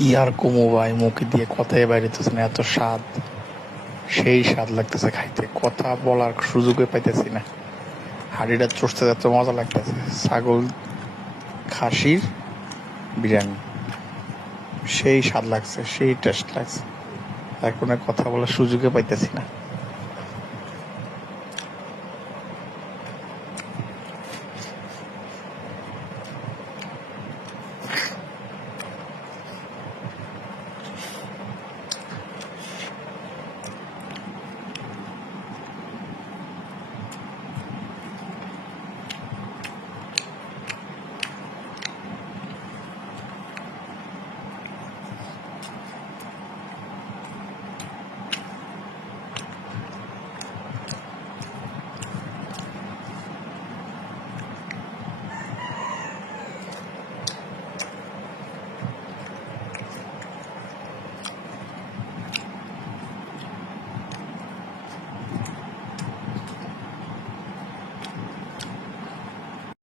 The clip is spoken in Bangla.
কি আর কমু ভাই, মুখে দিয়ে কথাই বাইরেতেছে না, এত স্বাদ, সেই স্বাদ লাগতেছে খাইতে, কথা বলার সুযোগে পাইতেছি না। হাড়িটা চড়তে এত মজা লাগতেছে। ছাগল খাসির বিরিয়ানি, সেই স্বাদ লাগছে, সেই টেস্ট লাগছে। এখন আর কথা বলার সুযোগে পাইতেছি না।